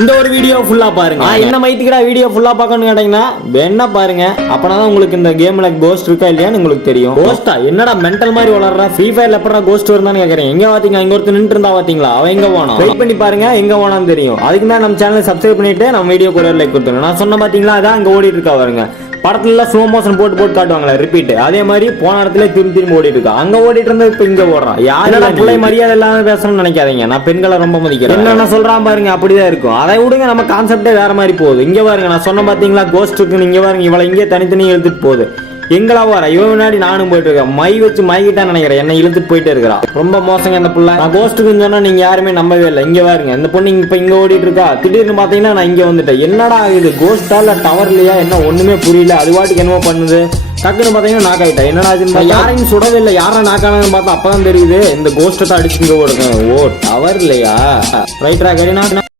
இந்த ஒரு வீடியோ ஃபுல்லா பாருங்க. என்ன மைத்துக்கடா வீடியோ ஃபுல்லா பார்க்கணும்னு கேட்டீங்கன்னா வேணா பாருங்க. அப்பதான் உங்களுக்கு இந்த கேம்ல கோஸ்ட் இருக்கா இல்லையான்னு உங்களுக்கு தெரியும். கோஸ்டா என்னடா மென்டல் மாதிரி வளர்றா? ஃப்ரீ ஃபயர்ல எப்படா கோஸ்ட் வருதான்னு கேக்குறேன். எங்க பாத்தீங்க? இங்க ஒருத்தர் நின்று இருந்தா பாத்தீங்களா? அவன் எங்க போனா? வெயிட் பண்ணி பாருங்க, எங்க போனான்னு தெரியும். அதுக்கு தான் நம்ம சேனலை சப்ஸ்கிரைப் பண்ணிட்டு நம்ம வீடியோக்கு ஒரு லைக் கொடுத்துருங்க. நான் சொன்ன பாத்தீங்களா, அதான் அங்க ஓடிட்டு இருக்கா பாருங்க. படத்துல ஸ்லோ மோஷன் போட்டு காட்டுவாங்களா ரிப்பீட், அதே மாதிரி போன இடத்துல திரும்பி ஓடிட்டு இருக்கா. அங்க ஓடிட்டு இருந்தா இப்ப இங்க ஓடுறான். யாரோட பிள்ளை மரியாதை இல்லாம பேசணும்னு நினைக்காதீங்க. நான் பெண்களை ரொம்ப மதிக்கிறேன். என்ன சொல்றான் பாருங்க, அப்படிதான் இருக்கும். அதை விடுங்க, நம்ம கான்செப்டே வேற மாதிரி போகுது. இங்க பாருங்க, நான் சொன்ன பாத்தீங்களா கோஸ்ட் இருக்கு. இங்க பாருங்க, இவளை இங்கே தனித்தனி எழுத்துட்டு போகுது. எங்களா வர இவன் முன்னாடி நானும் போயிட்டு இருக்கேன். மை வச்சு மைகிட்டான்னு நினைக்கிறேன். என்ன இழுத்துட்டு போயிட்டே இருக்கிறான். ரொம்ப மோசங்க இந்த புள்ள. நான் கோஸ்ட்டுக்குன்னு சொன்னா நீங்க யாருமே நம்பவே இல்லை. இங்க பாருங்க, இந்த பொண்ணு இப்ப இங்க ஓடிட்டு இருக்கா. திடீர்னு பாத்தீங்கன்னா நான் இங்க வந்துட்டேன். என்னடா இது கோஸ்டா இல்ல டவர் இல்லையா என்ன ஒண்ணுமே புரியல. அது வாட்டுக்கு என்னமோ பண்ணுது. டக்குன்னு பாத்தீங்கன்னா நாக் ஆயிட்டேன். என்னடா யாரையும் சுடவே இல்லை. யாரா நாக்கானு பார்த்தா அப்பதான் தெரியுது இந்த கோஸ்ட்டை தான் அடிச்சு இங்க ஓடுங்க. ஓ டவர் இல்லையா? ரைட்ரா கரீனா.